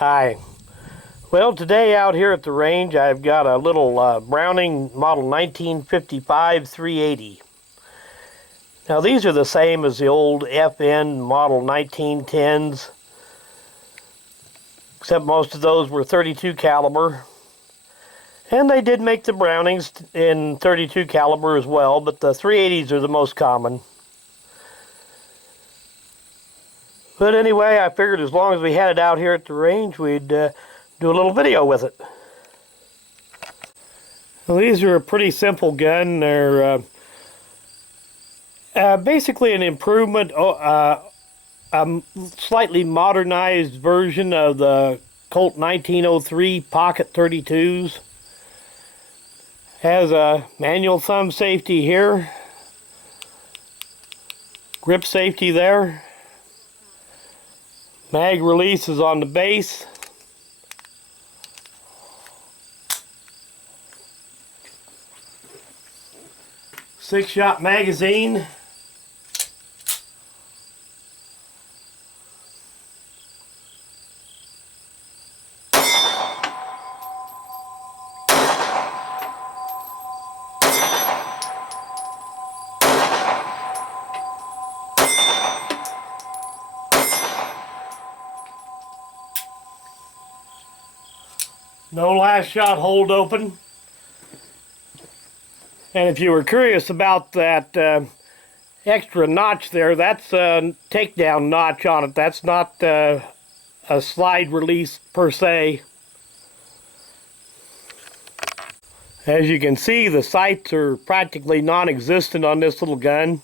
Hi. Well, today out here at the range, I've got a little Browning Model 1955 380. Now, these are the same as the old FN Model 1910s, except most of those were 32 caliber. And they did make the Brownings in 32 caliber as well, but the 380s are the most common. But anyway, I figured as long as we had it out here at the range, we'd do a little video with it. Well, these are a pretty simple gun. They're basically an improvement, a slightly modernized version of the Colt 1903 Pocket 32s. Has a manual thumb safety here, grip safety there, mag release is on the base. Six-shot magazine. No last shot hold open. And if you were curious about that extra notch there, that's a takedown notch on it. That's not a slide release per se. As you can see, the sights are practically non-existent on this little gun.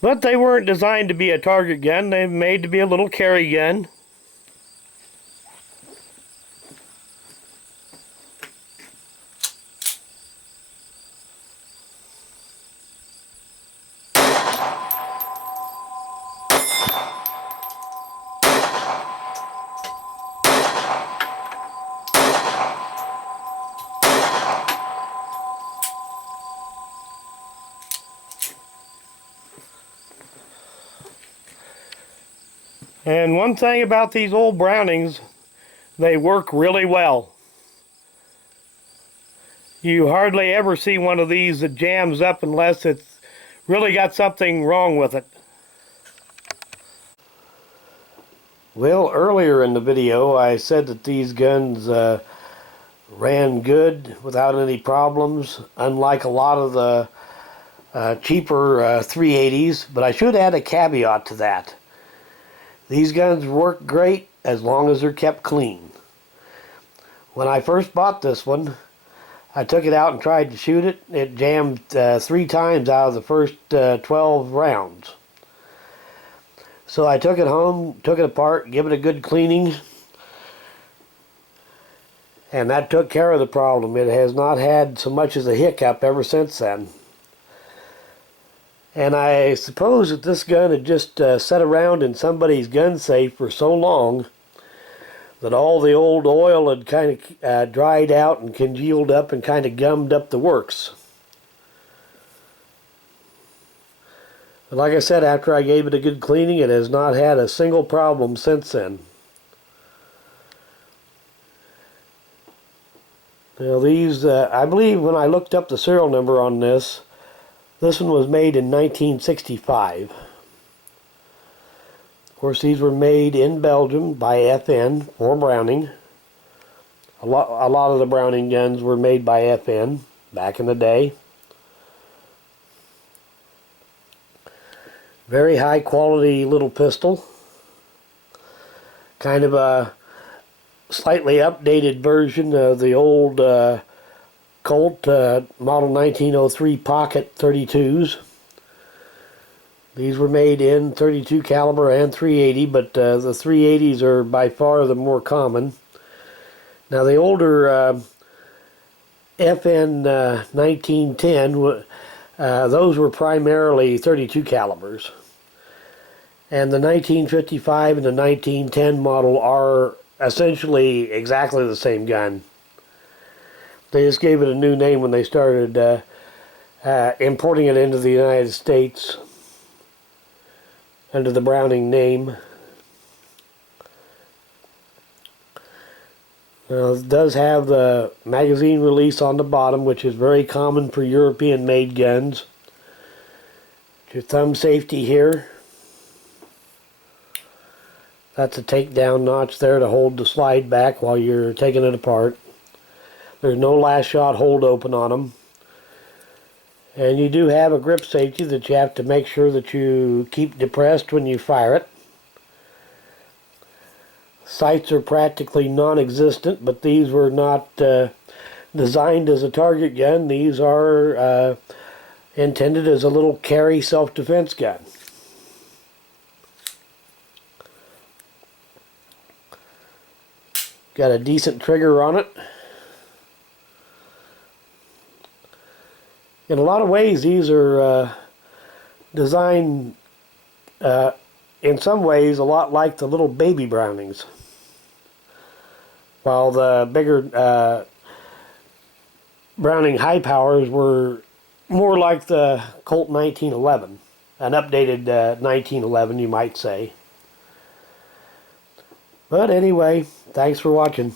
But they weren't designed to be a target gun. They're made to be a little carry gun. And one thing about these old Brownings, they work really well. You hardly ever see one of these that jams up unless it's really got something wrong with it. Well, earlier in the video I said that these guns ran good without any problems, unlike a lot of the cheaper 380s, but I should add a caveat to that. These guns work great as long as they're kept clean. When I first bought this one, I took it out and tried to shoot it. It jammed 3 times out of the first 12 rounds. So I took it home, took it apart, gave it a good cleaning, and that took care of the problem. It has not had so much as a hiccup ever since then. And I suppose that this gun had just sat around in somebody's gun safe for so long that all the old oil had kind of dried out and congealed up and kind of gummed up the works. But like I said, after I gave it a good cleaning, it has not had a single problem since then. Now these, I believe when I looked up the serial number on this one was made in 1965. Of course, these were made in Belgium by FN for Browning. A lot of the Browning guns were made by FN back in the day. Very high quality little pistol. Kind of a slightly updated version of the old Colt Model 1903 Pocket 32s. These were made in 32 caliber and 380, but the 380s are by far the more common. Now the older FN 1910, those were primarily 32 calibers. And the 1955 and the 1910 model are essentially exactly the same gun. They just gave it a new name when they started importing it into the United States under the Browning name. It does have the magazine release on the bottom, which is very common for European-made guns. Your thumb safety here. That's a takedown notch there to hold the slide back while you're taking it apart. There's no last shot hold open on them. And you do have a grip safety that you have to make sure that you keep depressed when you fire it. Sights are practically non-existent, but these were not designed as a target gun. These are intended as a little carry self-defense gun. Got a decent trigger on it. In a lot of ways, these are designed in some ways a lot like the little baby Brownings, while the bigger Browning high powers were more like the Colt 1911, an updated 1911, you might say. But anyway, thanks for watching.